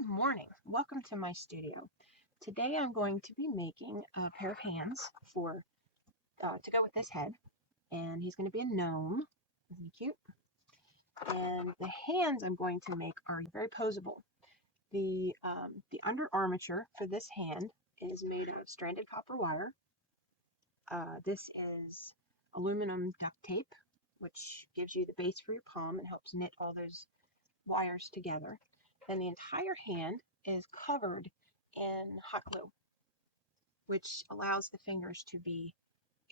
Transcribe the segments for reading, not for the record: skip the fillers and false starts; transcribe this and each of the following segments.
Good morning. Welcome to my studio. Today I'm going to be making a pair of hands for to go with this head, and he's going to be a gnome. Isn't he cute? And the hands I'm going to make are very posable. The under armature for this hand is made of stranded copper wire. This is aluminum duct tape, which gives you the base for your palm and helps knit all those wires together. Then the entire hand is covered in hot glue, which allows the fingers to be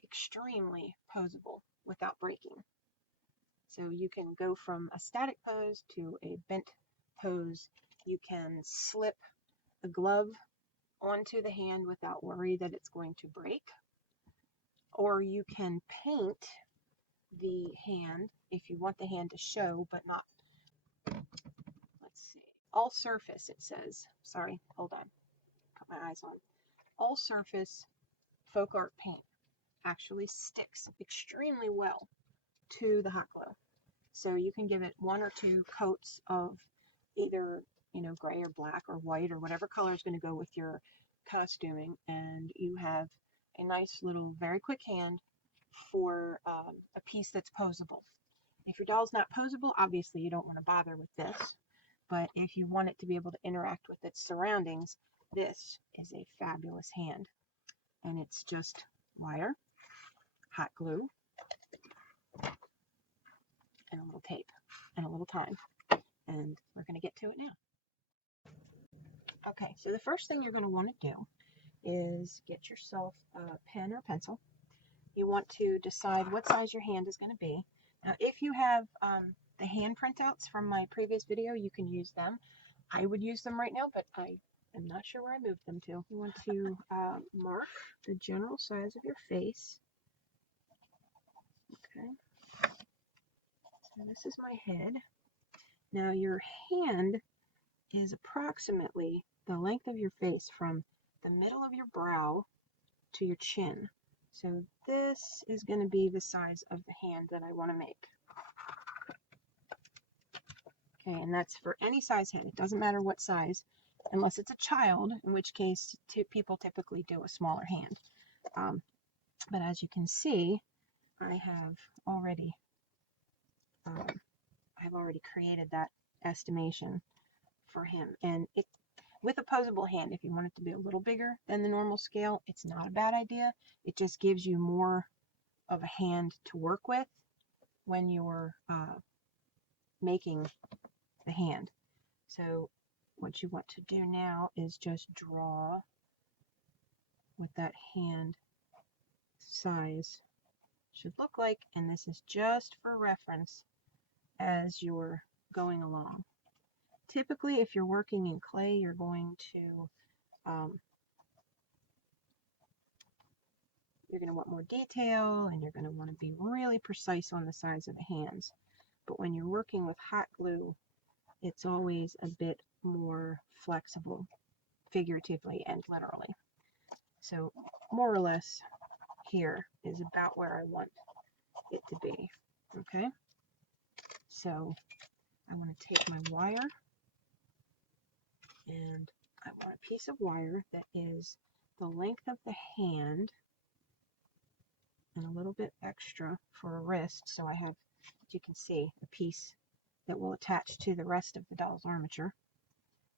extremely posable without breaking. So you can go from a static pose to a bent pose. You can slip a glove onto the hand without worry that it's going to break. Or you can paint the hand if you want the hand to show but not, let's see, all surface it says. Sorry, hold on, put my eyes on. All surface folk art paint actually sticks extremely well to the hot glue. So you can give it one or two coats of either, gray or black or white or whatever color is going to go with your costuming, and you have a nice little, very quick hand for a piece that's posable. If your doll's not posable, obviously you don't want to bother with this, but if you want it to be able to interact with its surroundings, this is a fabulous hand. And it's just wire, hot glue, and a little tape, and a little time. And we're going to get to it now. Okay, so the first thing you're going to want to do is get yourself a pen or pencil. You want to decide what size your hand is going to be. Now, if you have the hand printouts from my previous video, you can use them. I would use them right now, but I am not sure where I moved them to. You want to mark the general size of your face. Okay. So this is my head. Now your hand is approximately the length of your face from the middle of your brow to your chin. So this is going to be the size of the hand that I want to make. Okay, and that's for any size head. It doesn't matter what size, unless it's a child, in which case people typically do a smaller hand. But as you can see, I have already created that estimation for him. And with a posable hand, if you want it to be a little bigger than the normal scale, it's not a bad idea. It just gives you more of a hand to work with when you're making the hand. So what you want to do now is just draw what that hand size should look like, and this is just for reference as you're going along. Typically, if you're working in clay, you're going to want more detail, and you're going to want to be really precise on the size of the hands. But when you're working with hot glue, it's always a bit more flexible, figuratively and literally. So more or less here is about where I want it to be. Okay, so I want to take my wire, and I want a piece of wire that is the length of the hand and a little bit extra for a wrist. So I have, as you can see, a piece that will attach to the rest of the doll's armature.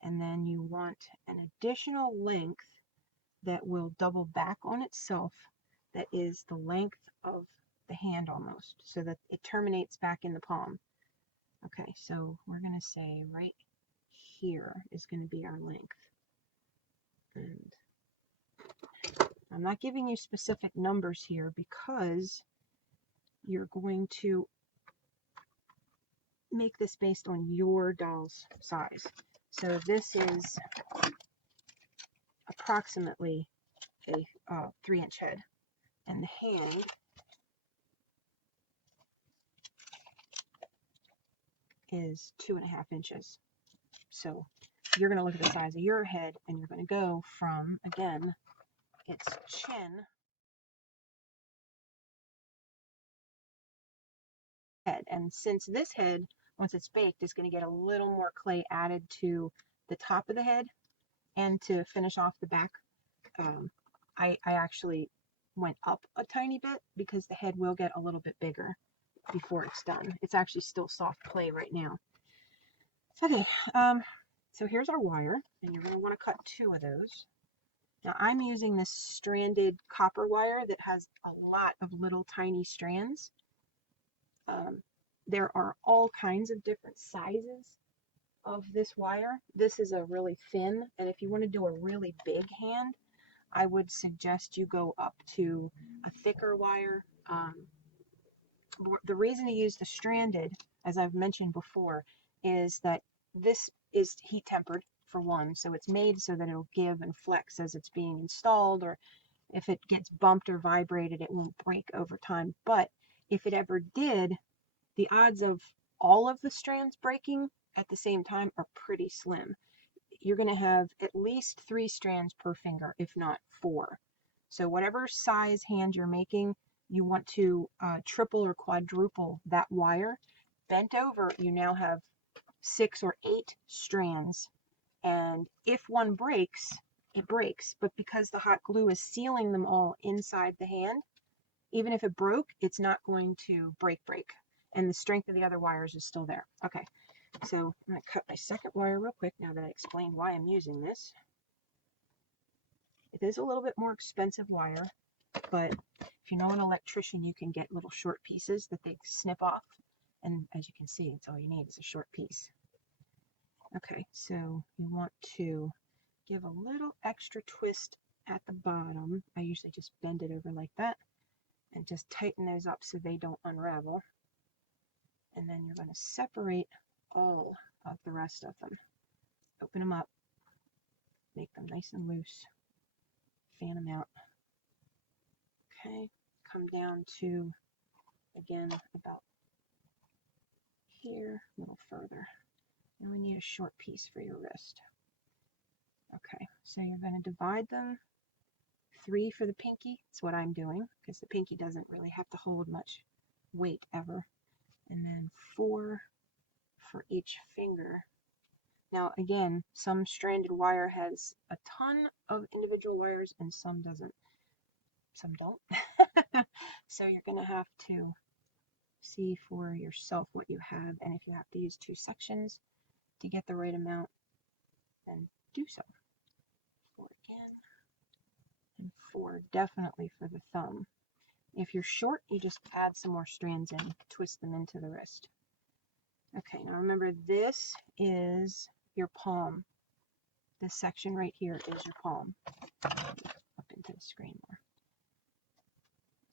And then you want an additional length that will double back on itself, that is the length of the hand almost, so that it terminates back in the palm. Okay, so we're going to say right here is going to be our length. And I'm not giving you specific numbers here because you're going to make this based on your doll's size. So this is approximately a 3-inch head, and the hand is 2.5 inches. So you're going to look at the size of your head, and you're going to go from, again, its chin head. And since this head, once it's baked, is going to get a little more clay added to the top of the head and to finish off the back, I actually went up a tiny bit because the head will get a little bit bigger before it's done. It's actually still soft clay right now. Okay, so here's our wire, and you're going to want to cut 2 of those. Now I'm using this stranded copper wire that has a lot of little tiny strands. There are all kinds of different sizes of this wire. This is a really thin, and if you want to do a really big hand, I would suggest you go up to a thicker wire. The reason to use the stranded, as I've mentioned before, is that this is heat tempered for one, so it's made so that it'll give and flex as it's being installed, or if it gets bumped or vibrated, it won't break over time. But if it ever did, the odds of all of the strands breaking at the same time are pretty slim. You're going to have at least 3 strands per finger, if not 4. So whatever size hand you're making, you want to triple or quadruple that wire. Bent over, you now have 6 or 8 strands. And if one breaks, it breaks. But because the hot glue is sealing them all inside the hand, even if it broke, it's not going to break. And the strength of the other wires is still there. Okay, so I'm going to cut my second wire real quick now that I explained why I'm using this. It is a little bit more expensive wire, but if you know an electrician, you can get little short pieces that they snip off. And as you can see, it's all you need is a short piece. Okay, so you want to give a little extra twist at the bottom. I usually just bend it over like that and just tighten those up so they don't unravel. And then you're going to separate all of the rest of them. Open them up, make them nice and loose, fan them out. Okay, come down to, again, about here, a little further. And we need a short piece for your wrist. Okay, so you're going to divide them. 3 for the pinky, it's what I'm doing, because the pinky doesn't really have to hold much weight ever. And then 4 for each finger. Now again, some stranded wire has a ton of individual wires and some doesn't. Some don't. So you're going to have to see for yourself what you have, and if you have to use 2 sections to get the right amount, then do so. 4 again, and 4 definitely for the thumb. If you're short, you just add some more strands in, twist them into the wrist. Okay, now remember, this is your palm. This section right here is your palm. Up into the screen more.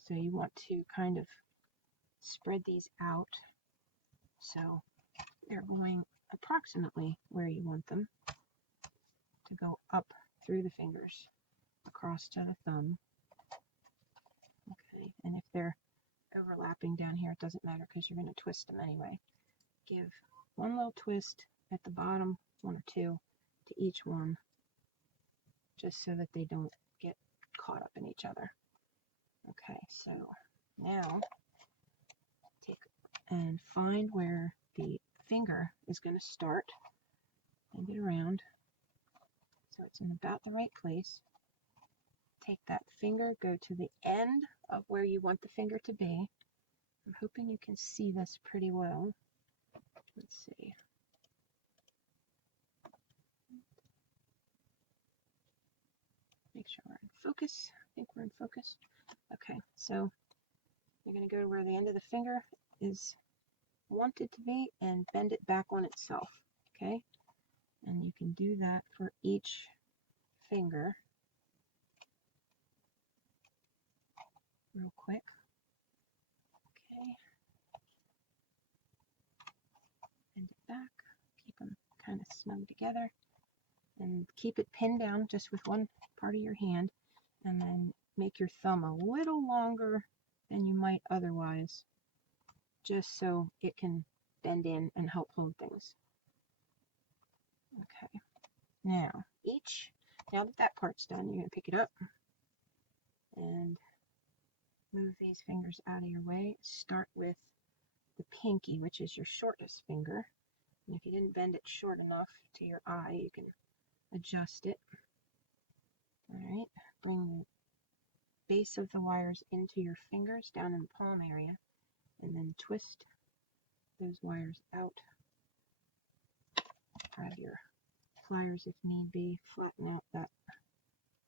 So you want to kind of spread these out so they're going approximately where you want them to go up through the fingers, across to the thumb. Okay, and if they're overlapping down here, it doesn't matter because you're going to twist them anyway. Give one little twist at the bottom, 1 or 2 to each one, just so that they don't get caught up in each other. Okay, so now take and find where the finger is going to start, bend it around so it's in about the right place. Take that finger, go to the end of where you want the finger to be. I'm hoping you can see this pretty well. Let's see. Make sure we're in focus. I think we're in focus. Okay, so you're going to go to where the end of the finger is wanted to be and bend it back on itself. Okay, and you can do that for each finger real quick. Okay, bend it back, keep them kind of snug together, and keep it pinned down just with one part of your hand, and then make your thumb a little longer than you might otherwise, just so it can bend in and help hold things. Okay, now that that part's done, you're going to pick it up and move these fingers out of your way. Start with the pinky, which is your shortest finger, And if you didn't bend it short enough to your eye, you can adjust it. Alright, bring the base of the wires into your fingers down in the palm area, and then twist those wires out. Grab your pliers if need be, flatten out that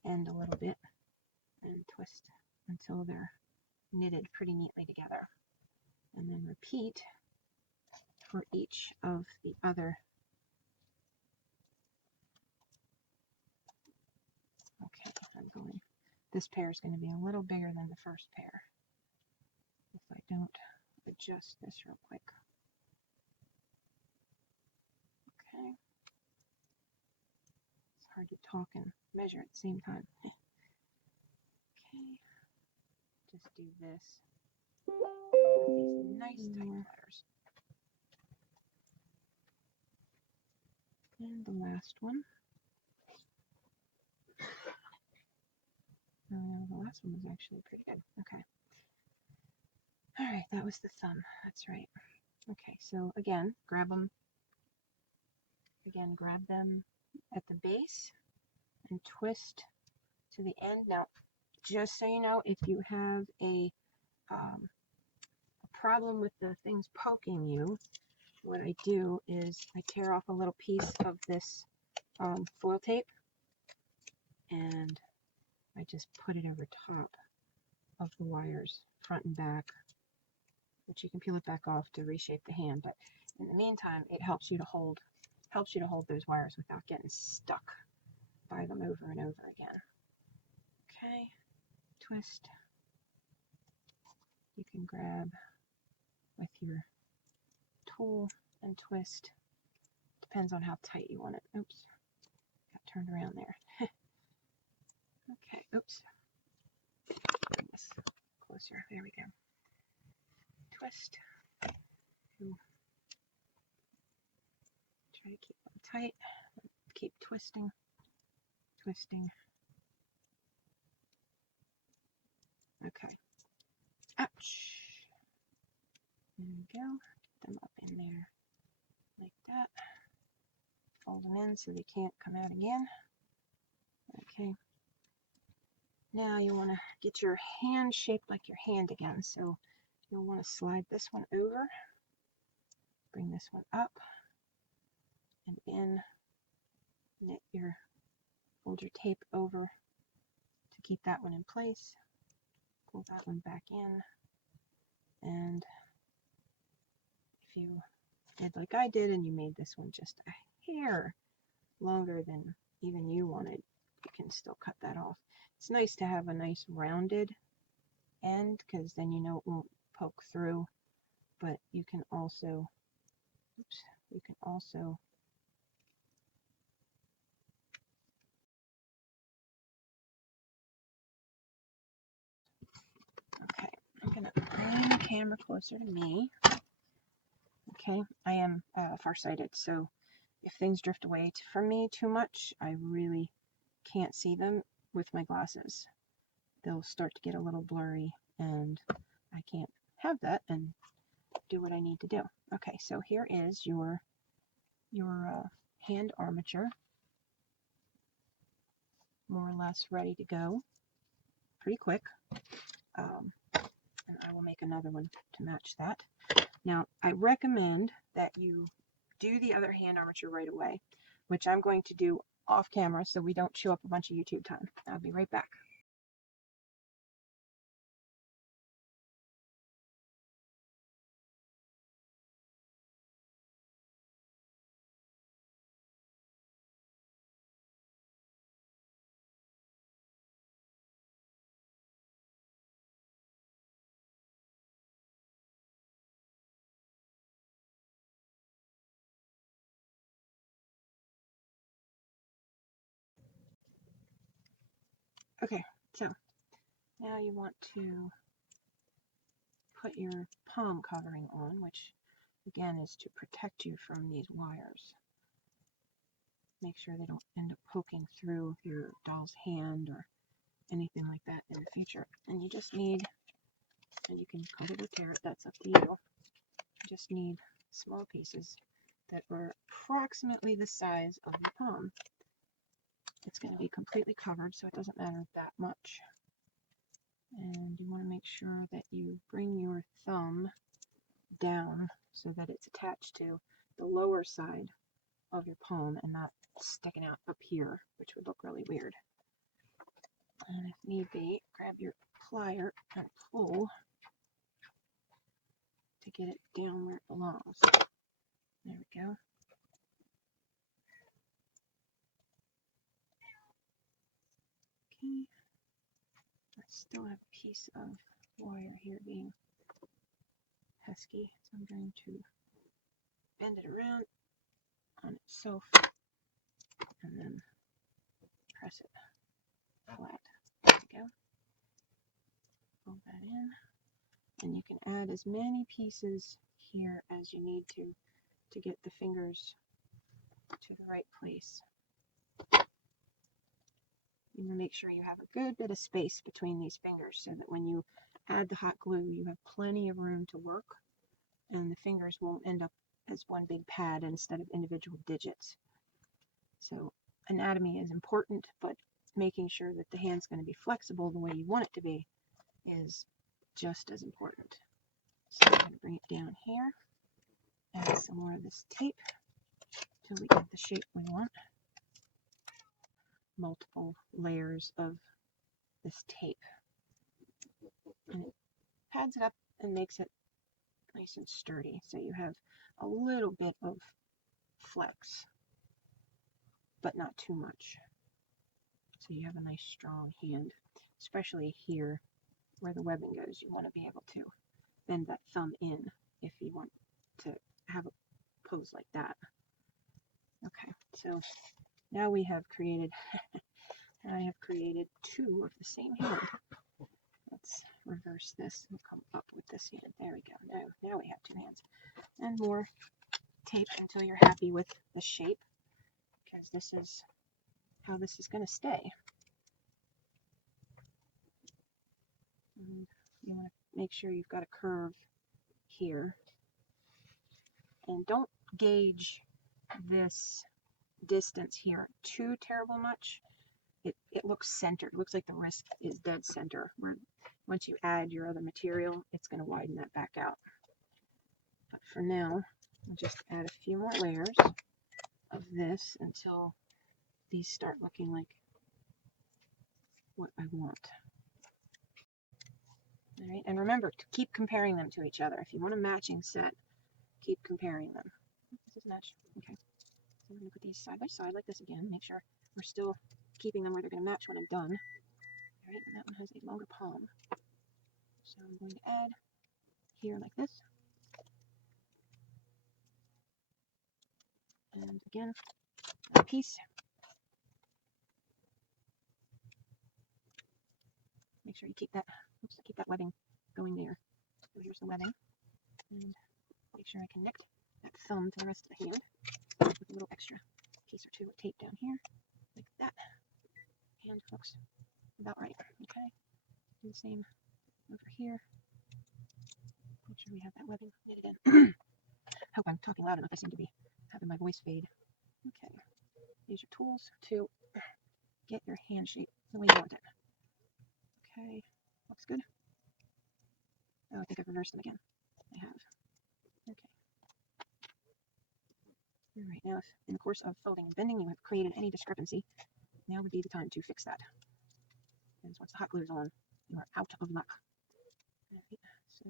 end a little bit, and twist until they're knitted pretty neatly together. And then repeat for each of the other. Okay, this pair is going to be a little bigger than the first pair if I don't adjust this real quick. Okay. It's hard to talk and measure at the same time. Okay. Just do this with these nice tight pliers. And the last one. The last one was actually pretty good. Okay. Alright, that was the thumb. That's right. Okay, so again, grab them at the base and twist to the end. Now, just so you know, if you have a problem with the things poking you, what I do is I tear off a little piece of this foil tape and I just put it over top of the wires, front and back, which you can peel it back off to reshape the hand. But in the meantime, it helps you to hold those wires without getting stuck by them over and over again. Okay, twist. You can grab with your tool and twist. Depends on how tight you want it. Oops, got turned around there. Okay, oops. Bring this closer. There we go. Twist. Ooh. Try to keep them tight. Keep twisting, twisting. Okay. Ouch. There we go. Get them up in there like that. Fold them in so they can't come out again. Okay. Now you want to get your hand shaped like your hand again. So you'll want to slide this one over, bring this one up, and in, fold your tape over to keep that one in place, pull that one back in, and if you did like I did and you made this one just a hair longer than even you wanted, you can still cut that off. It's nice to have a nice rounded end because then you know it won't poke through, but you can also, okay, I'm going to bring the camera closer to me. Okay, I am farsighted, so if things drift away from me too much, I really can't see them with my glasses. They'll start to get a little blurry, and I can't have that and do what I need to do. Okay, so here is your hand armature, more or less ready to go. Pretty quick. And I will make another one to match that. Now, I recommend that you do the other hand armature right away, which I'm going to do off camera so we don't chew up a bunch of YouTube time. I'll be right back. Okay, so now you want to put your palm covering on, which again is to protect you from these wires. Make sure they don't end up poking through your doll's hand or anything like that in the future. And you just need, and you can cut it or tear it, that's up to you. You just need small pieces that are approximately the size of the palm. It's going to be completely covered, so it doesn't matter that much. And you want to make sure that you bring your thumb down so that it's attached to the lower side of your palm and not sticking out up here, which would look really weird. And if need be, grab your plier and pull to get it down where it belongs. There we go. Okay. I still have a piece of wire here being pesky, so I'm going to bend it around on itself and then press it flat. There we go. Pull that in. And you can add as many pieces here as you need to get the fingers to the right place. You want to make sure you have a good bit of space between these fingers so that when you add the hot glue, you have plenty of room to work and the fingers won't end up as one big pad instead of individual digits. So anatomy is important, but making sure that the hand's going to be flexible the way you want it to be is just as important. So I'm going to bring it down here, add some more of this tape till we get the shape we want. Multiple layers of this tape. And it pads it up and makes it nice and sturdy, so you have a little bit of flex, but not too much. So you have a nice strong hand, especially here where the webbing goes. You want to be able to bend that thumb in if you want to have a pose like that. Okay, so now we have created, I have created two of the same hand. Let's reverse this and come up with this hand. There we go. Now we have two hands. And more tape until you're happy with the shape, because this is how this is going to stay. And you want to make sure you've got a curve here. And don't gauge this distance here too terrible much. It looks centered. It looks like the wrist is dead center, where once you add your other material, it's going to widen that back out. But for now, I'll just add a few more layers of this until these start looking like what I want. All right, and remember to keep comparing them to each other. If you want a matching set, keep comparing them. This is matched. Okay, so I'm going to put these side by side like this again. Make sure we're still keeping them where they're going to match when I'm done. All right, and that one has a longer palm. So I'm going to add here like this. And again, a piece. Make sure you keep that, keep that webbing going there. So here's the webbing. And make sure I connect that thumb to the rest of the hand with a little extra piece or two of tape down here, like that. Hand looks about right. Okay. Do the same over here. Make sure we have that webbing knitted in. Hope I'm talking loud enough. I seem to be having my voice fade. Okay. Use your tools to get your hand shape the way you want it. Okay. Looks good. Oh, I think I've reversed them again. I have. Okay. Alright, now if in the course of folding and bending you have created any discrepancy, now would be the time to fix that. And once the hot glue is on, you are out of luck. Alright, so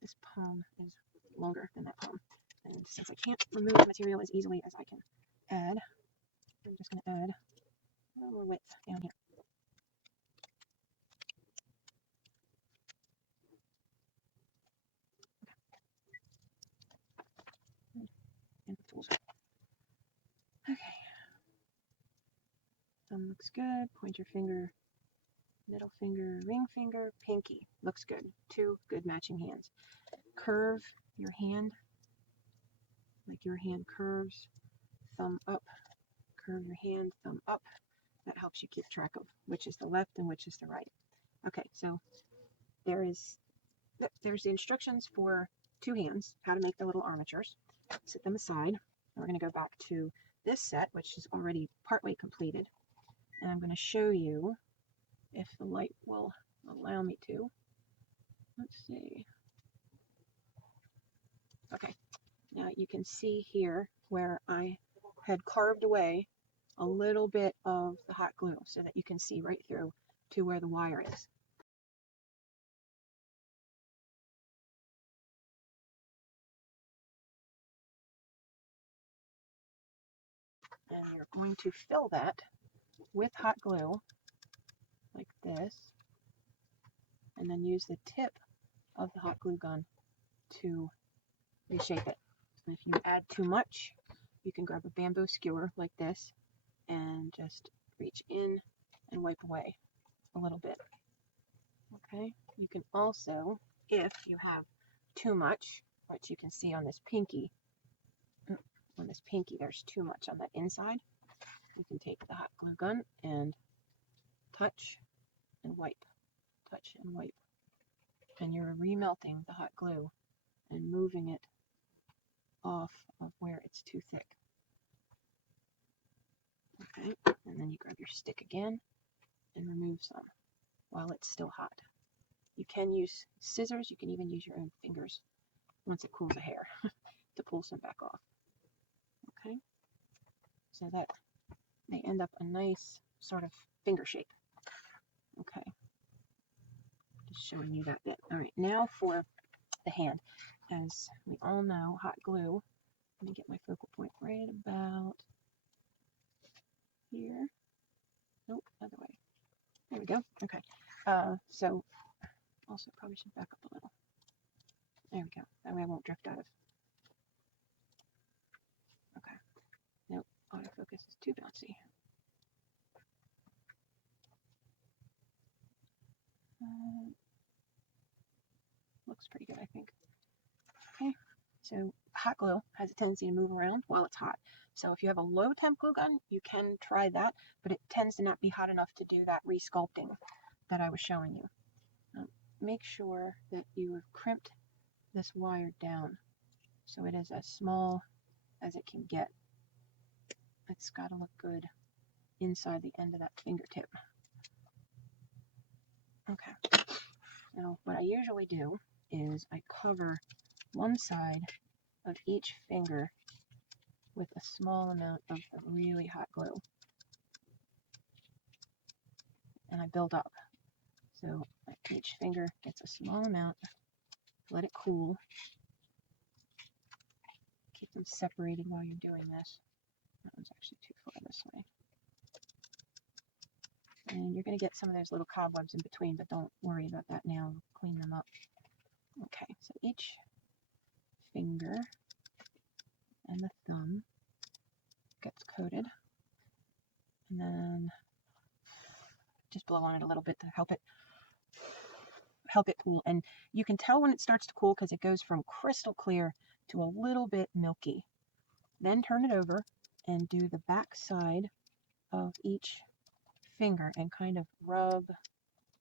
this palm is longer than that palm. And since I can't remove the material as easily as I can add, I'm just going to add a little more width down here. Okay. And the tools. Okay. Thumb looks good. Point your finger, middle finger, ring finger, pinky. Looks good. Two good matching hands. Curve your hand like your hand curves. Thumb up. Curve your hand, thumb up. That helps you keep track of which is the left and which is the right. Okay, so there's the instructions for two hands, how to make the little armatures. set them aside. We're going to go back to this set, which is already partway completed, and I'm going to show you if the light will allow me to. Let's see. Okay, now you can see here where I had carved away a little bit of the hot glue so that you can see right through to where the wire is. And you're going to fill that with hot glue like this, and then use the tip of the hot glue gun to reshape it. And if you add too much, you can grab a bamboo skewer like this and just reach in and wipe away a little bit. Okay, you can also, if you have too much, which you can see on this pinky, there's too much on that inside, you can take the hot glue gun and touch and wipe, touch and wipe, and you're remelting the hot glue and moving it off of where it's too thick. Okay, and then you grab your stick again and remove some while it's still hot. You can use scissors, you can even use your own fingers once it cools a hair to pull some back off. Okay, so that they end up a nice sort of finger shape. Okay, just showing you that bit. All right, now for the hand. As we all know, hot glue, let me get my focal point right about here. Nope, other way. There we go. Okay, so also probably should back up a little. There we go. That way I won't drift out of. Okay. Nope, autofocus is too bouncy. Looks pretty good, I think. Okay, so hot glue has a tendency to move around while it's hot. So if you have a low temp glue gun, you can try that, but it tends to not be hot enough to do that resculpting that I was showing you. Make sure that you have crimped this wire down so it is as small as it can get. It's got to look good inside the end of that fingertip. Okay, now what I usually do is I cover one side of each finger with a small amount of the really hot glue, and I build up. So each finger gets a small amount, let it cool, keep them separated while you're doing this. That one's actually too far this way. And you're going to get some of those little cobwebs in between, but don't worry about that now. We'll clean them up. Okay, so each finger and the thumb gets coated. And then just blow on it a little bit to help it cool. And you can tell when it starts to cool because it goes from crystal clear to a little bit milky. Then turn it over and do the back side of each finger and kind of rub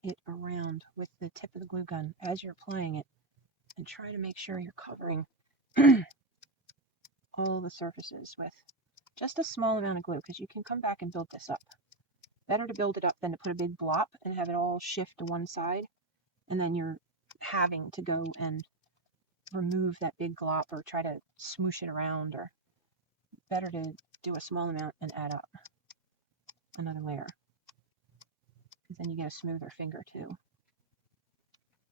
it around with the tip of the glue gun as you're applying it, and try to make sure you're covering all the surfaces with just a small amount of glue, because you can come back and build this up. Better to build it up than to put a big blop and have it all shift to one side, and then you're having to go and remove that big glop or try to smoosh it around. Or better to do a small amount and add up another layer, because then you get a smoother finger too.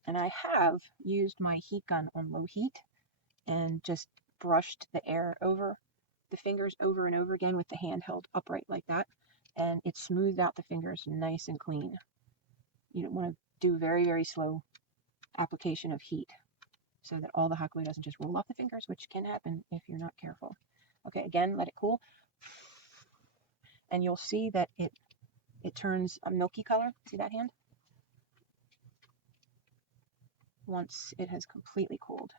And I have used my heat gun on low heat and just brushed the air over the fingers over and over again with the hand held upright like that, and it smoothed out the fingers nice and clean. You don't want to do very, very slow application of heat so that all the hot glue doesn't just roll off the fingers, which can happen if you're not careful. Okay, again, let it cool, and you'll see that it turns a milky color. See that hand? Once it has completely cooled.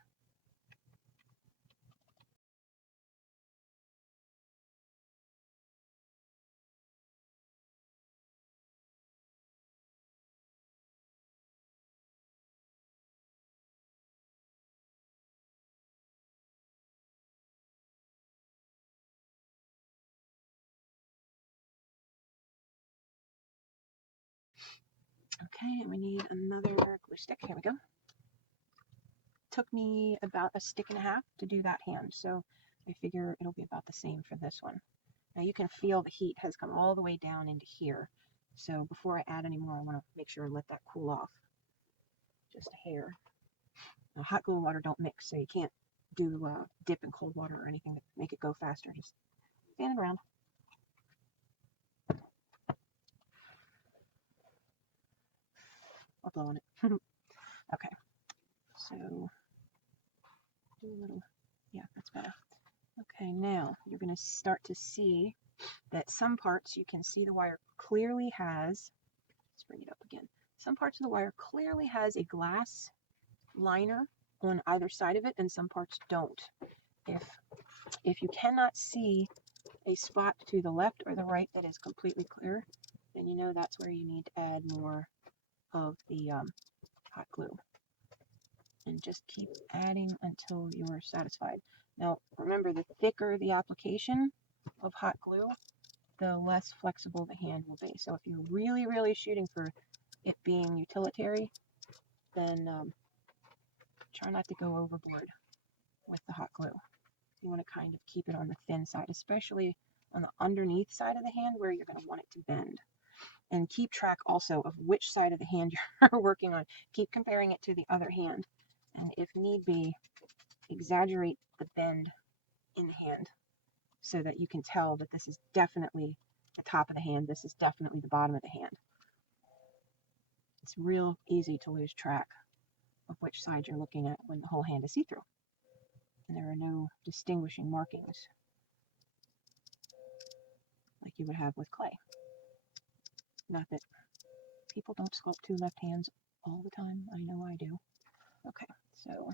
Okay, and we need another glue stick. Here we go. Took me about a stick and a half to do that hand, so I figure it'll be about the same for this one. Now you can feel the heat has come all the way down into here, so before I add any more, I want to make sure I let that cool off just a hair. Now, hot glue and water don't mix, so you can't do dip in cold water or anything to make it go faster. Just fan it around. I'll blow on it. Okay, so do a little, yeah, that's better. Okay, now you're going to start to see that some parts you can see the wire clearly has, let's bring it up again, some parts of the wire clearly has a glass liner on either side of it, and some parts don't. If you cannot see a spot to the left or the right that is completely clear, then you know that's where you need to add more of the hot glue. And just keep adding until you're satisfied. Now, remember, the thicker the application of hot glue, the less flexible the hand will be. So if you're really, really shooting for it being utilitarian, then try not to go overboard with the hot glue. You want to kind of keep it on the thin side, especially on the underneath side of the hand where you're going to want it to bend. And keep track also of which side of the hand you're working on. Keep comparing it to the other hand. And if need be, exaggerate the bend in the hand so that you can tell that this is definitely the top of the hand, this is definitely the bottom of the hand. It's real easy to lose track of which side you're looking at when the whole hand is see-through. And there are no distinguishing markings like you would have with clay. Not that people don't sculpt two left hands all the time. I know I do. Okay, so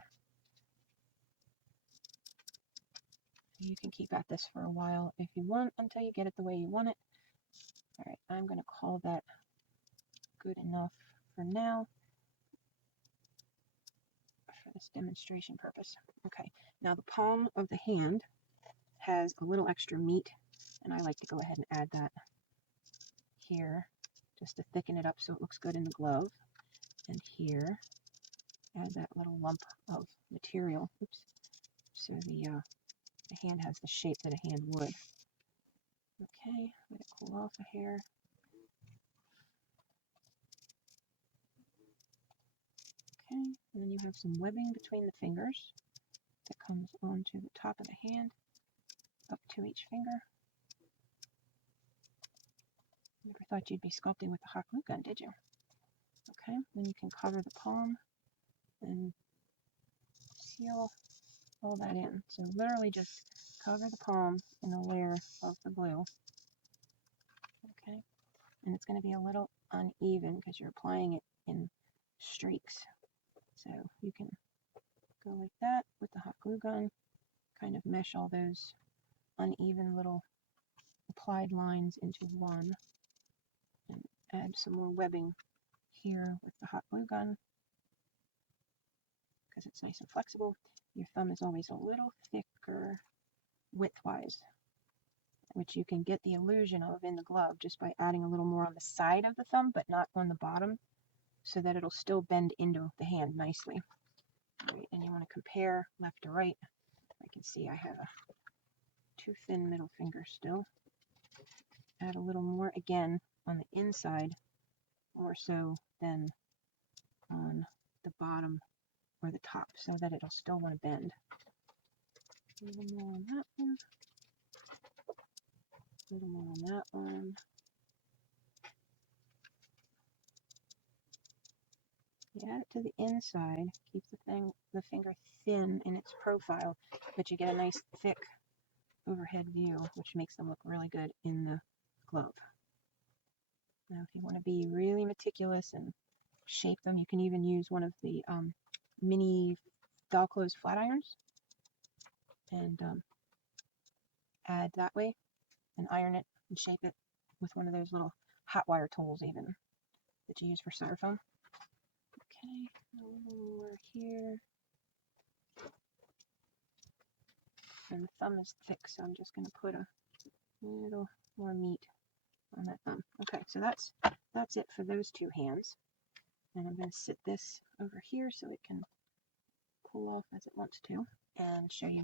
you can keep at this for a while if you want until you get it the way you want it. All right, I'm going to call that good enough for now for this demonstration purpose. Okay, now the palm of the hand has a little extra meat, and I like to go ahead and add that here just to thicken it up so it looks good in the glove. And here, add that little lump of material. Oops. So the hand has the shape that a hand would. Okay, let it cool off a hair. Okay, and then you have some webbing between the fingers that comes onto the top of the hand, up to each finger. Never thought you'd be sculpting with a hot glue gun, did you? Okay, then you can cover the palm and seal all that in. So literally just cover the palm in a layer of the glue. Okay, and it's going to be a little uneven because you're applying it in streaks. So you can go like that with the hot glue gun, kind of mesh all those uneven little applied lines into one, and add some more webbing here with the hot glue gun because it's nice and flexible. Your thumb is always a little thicker widthwise, which you can get the illusion of in the glove just by adding a little more on the side of the thumb but not on the bottom, so that it'll still bend into the hand nicely. All right, and you want to compare left to right. I can see I have a too thin middle finger still. Add a little more again on the inside, more so than on the bottom or the top, so that it'll still want to bend. A little more on that one. A little more on that one. You add it to the inside, keep the finger thin in its profile, but you get a nice thick overhead view, which makes them look really good in the glove. Now, if you want to be really meticulous and shape them, you can even use one of the mini doll clothes flat irons and add that way and iron it and shape it with one of those little hot wire tools even that you use for styrofoam. Okay, a little more here. And the thumb is thick, so I'm just going to put a little more meat on that thumb. Okay, so that's it for those two hands. And I'm going to sit this over here so it can pull off as it wants to, and show you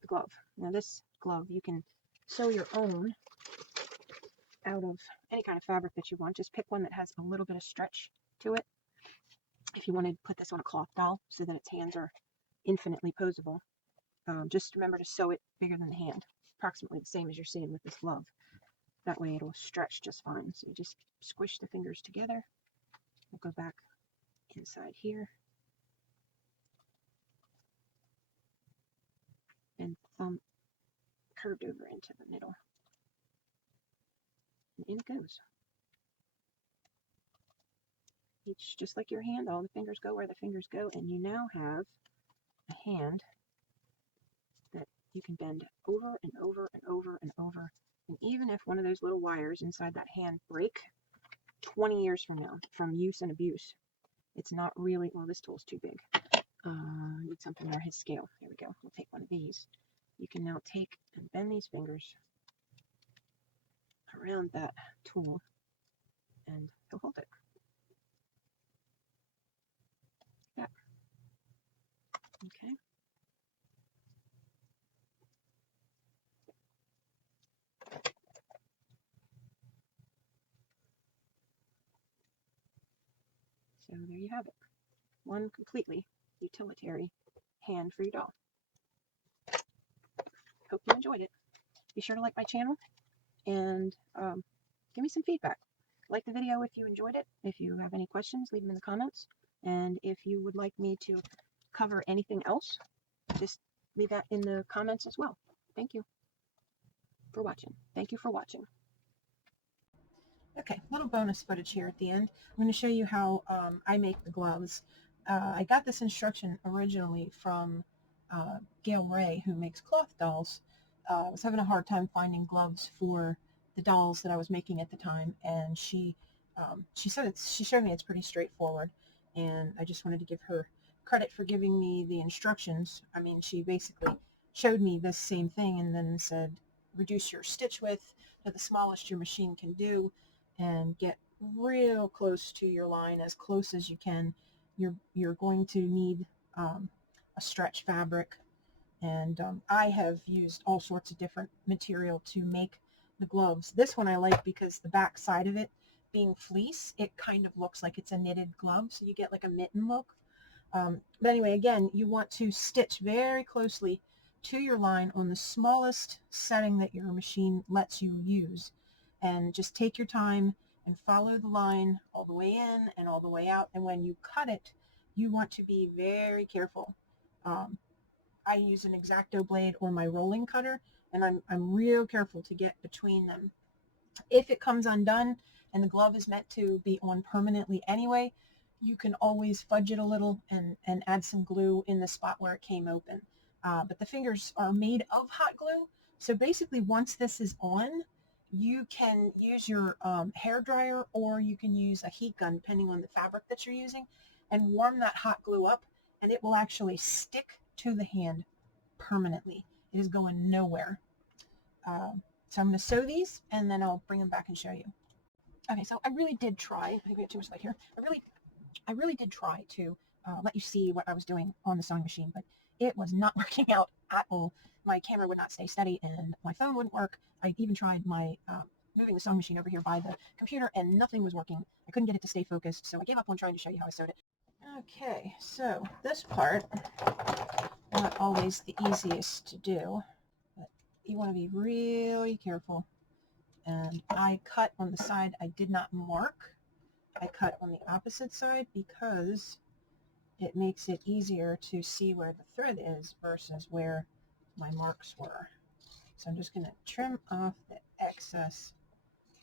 the glove. Now this glove you can sew your own out of any kind of fabric that you want. Just pick one that has a little bit of stretch to it. If you want to put this on a cloth doll so that its hands are infinitely posable, just remember to sew it bigger than the hand, approximately the same as you're seeing with this glove. That way it'll stretch just fine. So you just squish the fingers together. We'll go back inside here and thumb curved over into the middle. And in it goes. Each, just like your hand, all the fingers go where the fingers go, and you now have a hand that you can bend over and over and over and over. And even if one of those little wires inside that hand break 20 years from now from use and abuse, it's not really, well, this tool's too big. I need something more his scale. There we go. We'll take one of these. You can now take and bend these fingers around that tool, and he'll hold it. Yeah. Okay. So there you have it. One completely utilitarian hand for your doll. Hope you enjoyed it. Be sure to like my channel and give me some feedback. Like the video if you enjoyed it. If you have any questions, leave them in the comments. And if you would like me to cover anything else, just leave that in the comments as well. Thank you for watching. Thank you for watching. Okay, little bonus footage here at the end. I'm going to show you how I make the gloves. I got this instruction originally from Gail Ray, who makes cloth dolls. I was having a hard time finding gloves for the dolls that I was making at the time, and she showed me it's pretty straightforward, and I just wanted to give her credit for giving me the instructions. I mean, she basically showed me this same thing and then said, reduce your stitch width to the smallest your machine can do, and get real close to your line, as close as you can. You're going to need a stretch fabric, and I have used all sorts of different material to make the gloves. This one I like because the back side of it being fleece, it kind of looks like it's a knitted glove, so you get like a mitten look. But anyway, again, you want to stitch very closely to your line on the smallest setting that your machine lets you use, and just take your time and follow the line all the way in and all the way out. And when you cut it, you want to be very careful. I use an X-Acto blade or my rolling cutter, and I'm real careful to get between them. If it comes undone and the glove is meant to be on permanently anyway, you can always fudge it a little and add some glue in the spot where it came open. But the fingers are made of hot glue, so basically once this is on, you can use your hair dryer, or you can use a heat gun depending on the fabric that you're using, and warm that hot glue up, and it will actually stick to the hand permanently. It is going nowhere. So I'm going to sew these, and then I'll bring them back and show you. Okay, so I really did try. I think we have too much light here. I really did try to let you see what I was doing on the sewing machine, but it was not working out at all. My camera would not stay steady, and my phone wouldn't work. I even tried my moving the sewing machine over here by the computer, and nothing was working. I couldn't get it to stay focused, so I gave up on trying to show you how I sewed it. Okay, so this part, not always the easiest to do, but you want to be really careful. And I cut on the side I did not mark. I cut on the opposite side because it makes it easier to see where the thread is versus where my marks were. So I'm just going to trim off the excess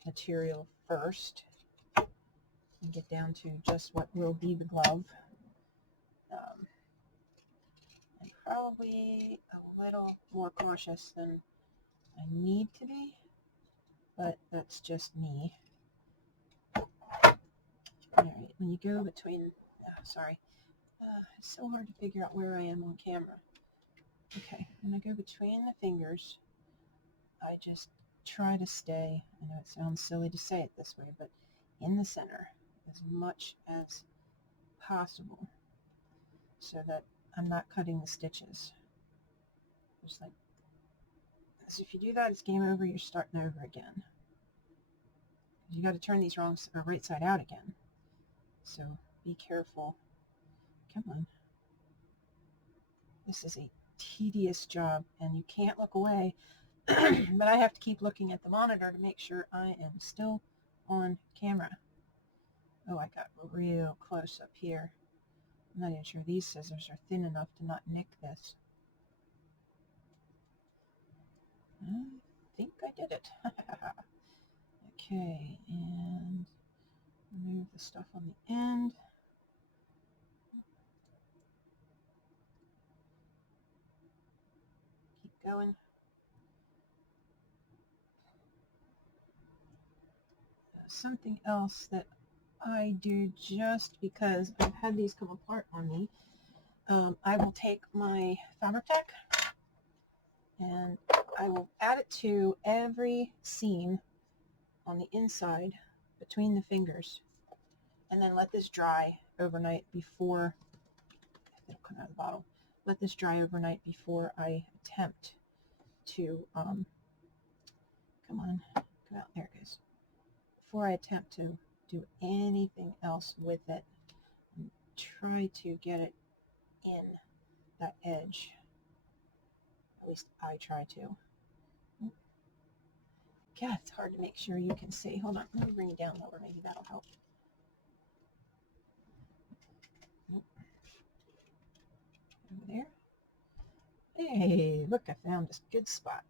material first and get down to just what will be the glove. I'm probably a little more cautious than I need to be, but that's just me. Alright, when you go between, it's so hard to figure out where I am on camera. Okay, when I go between the fingers, I just try to stay, I know it sounds silly to say it this way, but in the center as much as possible so that I'm not cutting the stitches. Just like, so if you do that, it's game over. You're starting over again. You got to turn these wrong or right side out again. So be careful. Come on. This is a tedious job, and you can't look away. But I have to keep looking at the monitor to make sure I am still on camera. Oh, I got real close up here. I'm not even sure these scissors are thin enough to not nick this. I think I did it. Okay, and remove the stuff on the end. Keep going. Something else that I do just because I've had these come apart on me, I will take my Fabric-Tac and I will add it to every seam on the inside between the fingers, and then let this dry overnight before it'll come out of the bottle. Let this dry overnight before I attempt to come out, there it goes. Before I attempt to do anything else with it, and try to get it in that edge. At least I try to. God, it's hard to make sure you can see. Hold on, let me bring it down lower. Maybe that'll help. Nope. Over there. Hey, look, I found this good spot.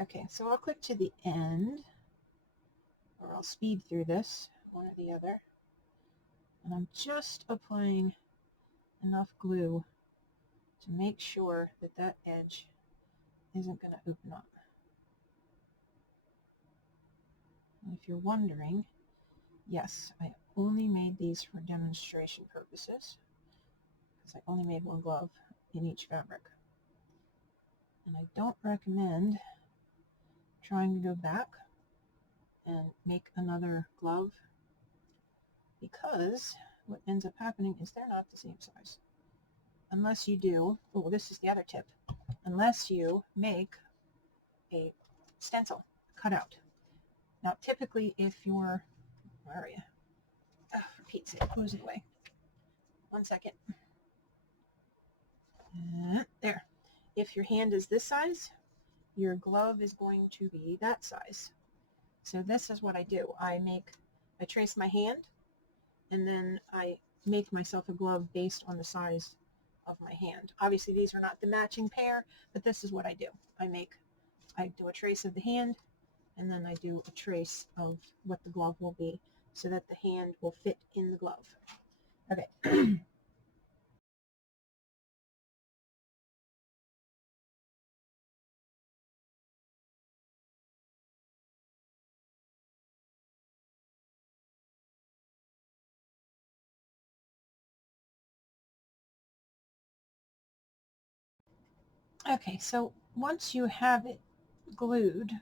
Okay, so I'll click to the end, or I'll speed through this, one or the other. And I'm just applying enough glue to make sure that that edge isn't going to open up. And if you're wondering, yes, I only made these for demonstration purposes, because I only made one glove in each fabric. And I don't recommend trying to go back and make another glove, because what ends up happening is they're not the same size. Unless you do, oh, this is the other tip, unless you make a stencil cutout. Now, typically, if you're, where are you? Oh, for Pete's sake, close it away. 1 second. There. If your hand is this size, your glove is going to be that size. So this is what I do. I trace my hand, and then I make myself a glove based on the size of my hand. Obviously, these are not the matching pair, but this is what I do. I do a trace of the hand, and then I do a trace of what the glove will be so that the hand will fit in the glove. Okay. Okay, so once you have it glued,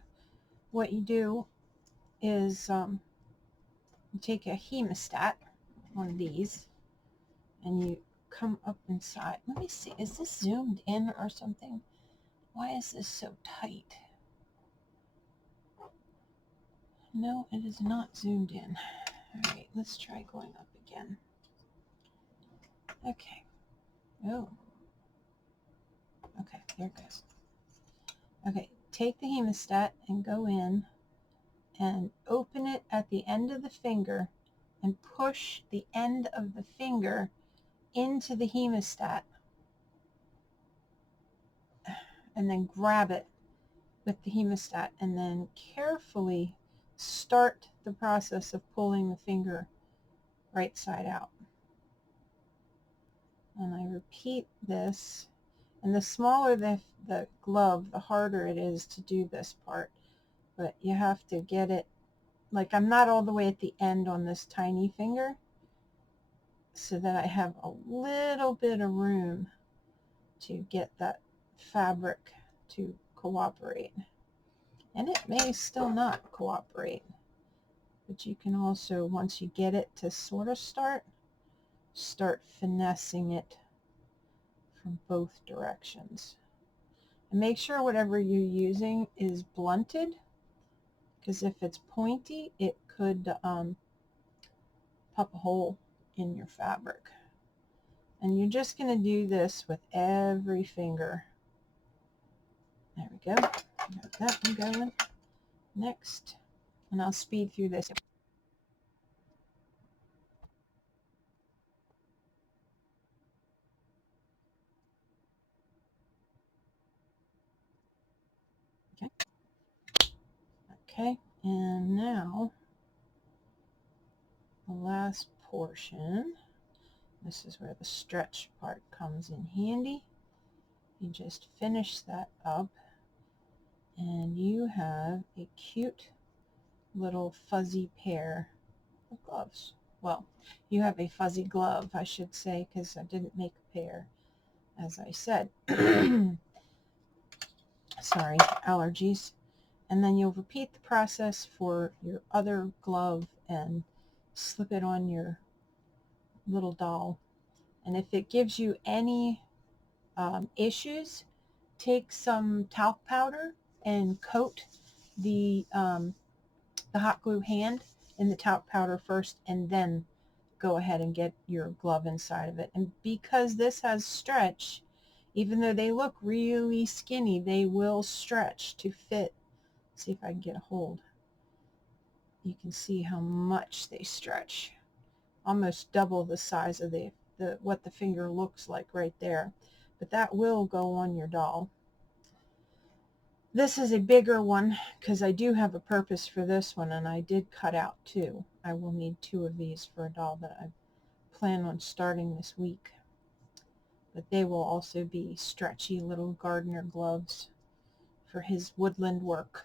what you do is you take a hemostat, one of these, and you come up inside. Let me see, is this zoomed in or something? Why is this so tight? No, it is not zoomed in. All right, let's try going up again. Okay. Oh. Okay, there it goes. Okay, take the hemostat and go in and open it at the end of the finger and push the end of the finger into the hemostat, and then grab it with the hemostat, and then carefully start the process of pulling the finger right side out. And I repeat this, and the smaller the glove, the harder it is to do this part, but you have to get it, like I'm not all the way at the end on this tiny finger, so that I have a little bit of room to get that fabric to cooperate. And it may still not cooperate. But you can also, once you get it to sort of start finessing it from both directions. And make sure whatever you're using is blunted, because if it's pointy, it could pop a hole in your fabric. And you're just going to do this with every finger. There we go. Got that one going. Next. And I'll speed through this. Okay. Okay. And now the last portion. This is where the stretch part comes in handy. You just finish that up and you have a cute little fuzzy pair of gloves. Well, you have a fuzzy glove, I should say, because I didn't make a pair, as I said. Sorry, allergies. And then you'll repeat the process for your other glove and slip it on your little doll. And if it gives you any issues, take some talc powder and coat the hot glue hand in the talc powder first, and then go ahead and get your glove inside of it. And because this has stretch, even though they look really skinny, they will stretch to fit. See if I can get a hold. You can see how much they stretch. Almost double the size of what the finger looks like right there. But that will go on your doll. This is a bigger one because I do have a purpose for this one, and I did cut out two. I will need two of these for a doll that I plan on starting this week. But they will also be stretchy little gardener gloves for his woodland work.